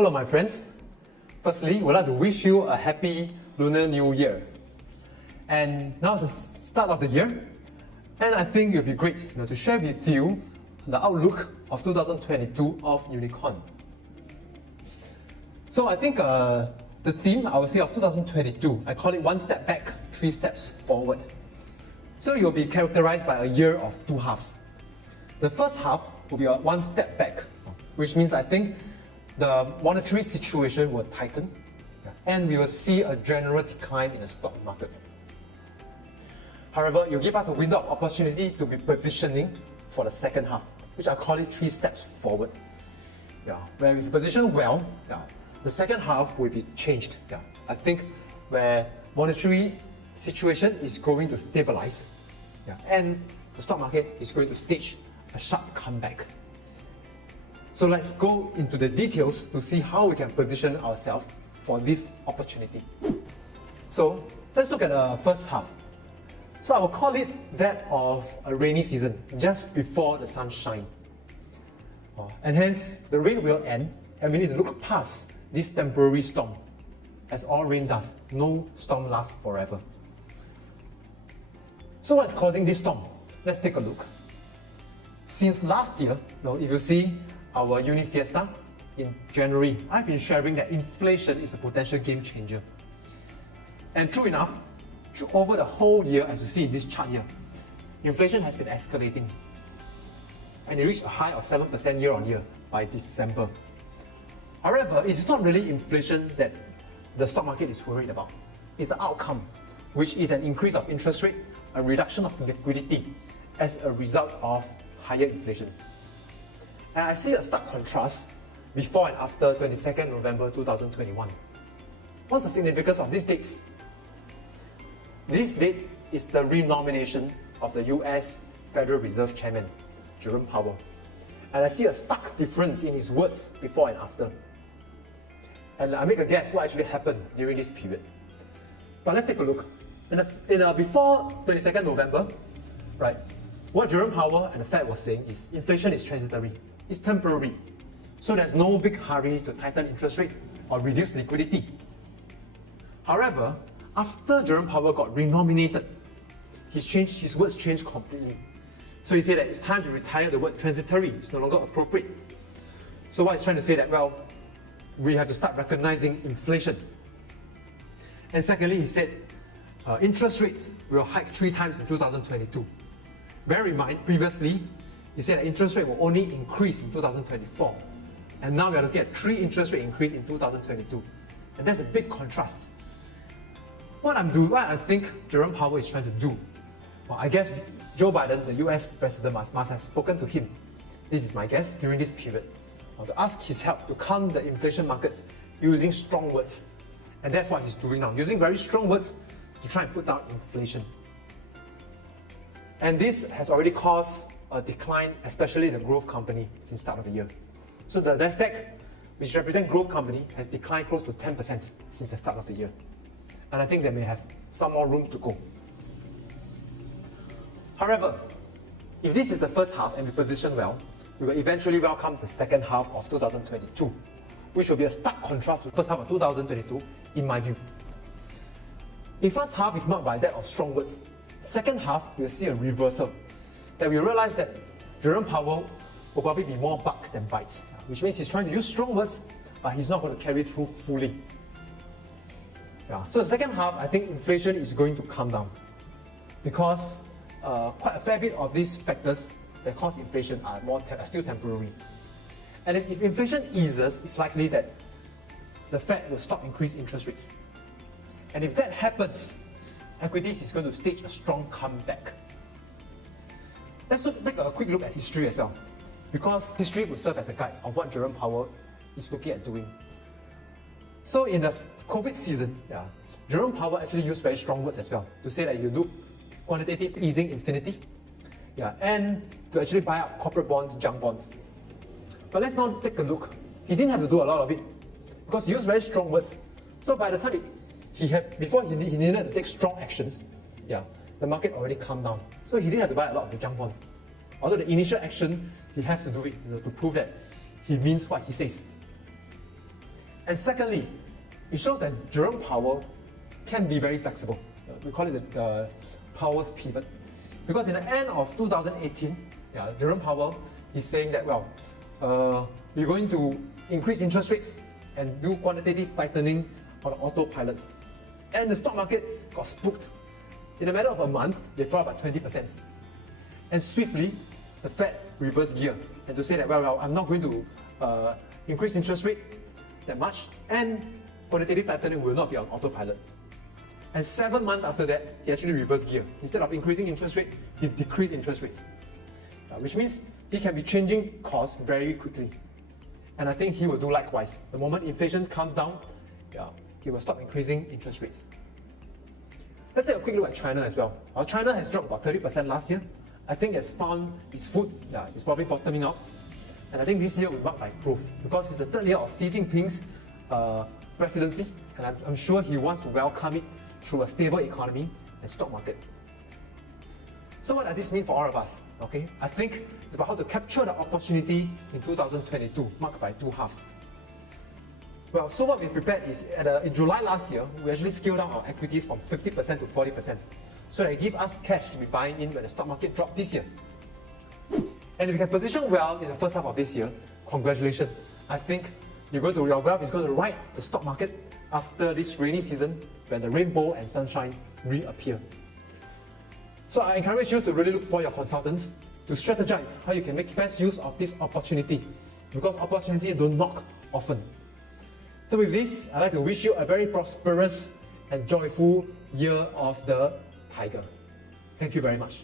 Hello my friends. Firstly, we'd like to wish you a happy Lunar New Year. And now it's the start of the year, and I think it would be great to share with you the outlook of 2022 of Unicorn. So I think the theme, I would say, of 2022, I call it one step back, three steps forward. So it will be characterized by a year of two halves. The first half will be a one step back, which means I think the monetary situation will tighten and we will see a general decline in the stock market. However, it will give us a window of opportunity to be positioning for the second half, which I call it three steps forward. Where we position well, the second half will be changed. I think where monetary situation is going to stabilize, and the stock market is going to stage a sharp comeback. So let's go into the details to see how we can position ourselves for this opportunity. So let's look at the first half. So I will call it that of a rainy season, just before the sunshine. And hence, the rain will end, and we need to look past this temporary storm. As all rain does, no storm lasts forever. So what's causing this storm? Let's take a look. Since last year, if you see our Uni Fiesta in January, I've been sharing that inflation is a potential game changer. And true enough, over the whole year, as you see in this chart here, inflation has been escalating. And it reached a high of 7% year on year by December. However, it's not really inflation that the stock market is worried about. It's the outcome, which is an increase of interest rate, a reduction of liquidity as a result of higher inflation. And I see a stark contrast before and after 22nd November 2021. What's the significance of these dates? This date is the renomination of the US Federal Reserve Chairman, Jerome Powell. And I see a stark difference in his words before and after. And I make a guess what actually happened during this period. But let's take a look. Before 22nd November, right, what Jerome Powell and the Fed was saying is inflation is transitory, it's temporary. So there's no big hurry to tighten interest rate or reduce liquidity. However, after Jerome Powell got renominated, his words changed completely. So he said that it's time to retire the word transitory, it's no longer appropriate. So what he's trying to say that, well, we have to start recognizing inflation. And secondly, he said interest rates will hike 3 times in 2022. Bear in mind, previously, he said that interest rate will only increase in 2024. And now we are looking at 3 interest rate increase in 2022. And that's a big contrast. What I think Jerome Powell is trying to do, well, I guess Joe Biden, the US president, must have spoken to him, this is my guess, during this period, to ask his help to calm the inflation markets using strong words. And that's what he's doing now, using very strong words to try and put down inflation. And this has already caused a decline, especially in the growth company, since the start of the year. So the Nasdaq, which represents growth company, has declined close to 10% since the start of the year. And I think they may have some more room to go. However, if this is the first half and we position well, we will eventually welcome the second half of 2022, which will be a stark contrast to the first half of 2022, in my view. The first half is marked by that of strong words. Second half, we'll see a reversal, that we realize that Jerome Powell will probably be more buck than bite, which means he's trying to use strong words, but he's not going to carry through fully. So the second half, I think inflation is going to come down because quite a fair bit of these factors that cause inflation are still temporary. And if inflation eases, it's likely that the Fed will stop increasing interest rates. And if that happens, equities is going to stage a strong comeback. Let's take a quick look at history as well, because history will serve as a guide of what Jerome Powell is looking at doing. So in the COVID season, Jerome Powell actually used very strong words as well to say that you do quantitative easing infinity, and to actually buy up corporate bonds, junk bonds. But let's now take a look. He didn't have to do a lot of it because he used very strong words. So by the time before he needed to take strong actions, the market already calmed down. So he didn't have to buy a lot of the junk bonds. Although the initial action, he has to do it to prove that he means what he says. And secondly, it shows that Jerome Powell can be very flexible. We call it the Powell's pivot. Because in the end of 2018, Jerome Powell is saying that, well, we're going to increase interest rates and do quantitative tightening on autopilot. And the stock market got spooked. In a matter of a month, they fell by 20%. And swiftly, the Fed reversed gear and to say that, well, I'm not going to increase interest rate that much, and quantitative tightening will not be on autopilot. And 7 months after that, he actually reversed gear. Instead of increasing interest rate, he decreased interest rates, which means he can be changing course very quickly. And I think he will do likewise. The moment inflation comes down, he will stop increasing interest rates. Let's take a quick look at China as well. China has dropped about 30% last year. I think it's found its foot, it's probably bottoming out. And I think this year will mark by growth because it's the third year of Xi Jinping's presidency, and I'm sure he wants to welcome it through a stable economy and stock market. So what does this mean for all of us? Okay, I think it's about how to capture the opportunity in 2022, marked by two halves. Well, so what we prepared is, in July last year, we actually scaled down our equities from 50% to 40%. So that it gives us cash to be buying in when the stock market dropped this year. And if you can position well in the first half of this year, congratulations. I think your wealth is going to ride the stock market after this rainy season when the rainbow and sunshine reappear. So I encourage you to really look for your consultants to strategize how you can make best use of this opportunity, because opportunity don't knock often. So with this, I'd like to wish you a very prosperous and joyful year of the Tiger. Thank you very much.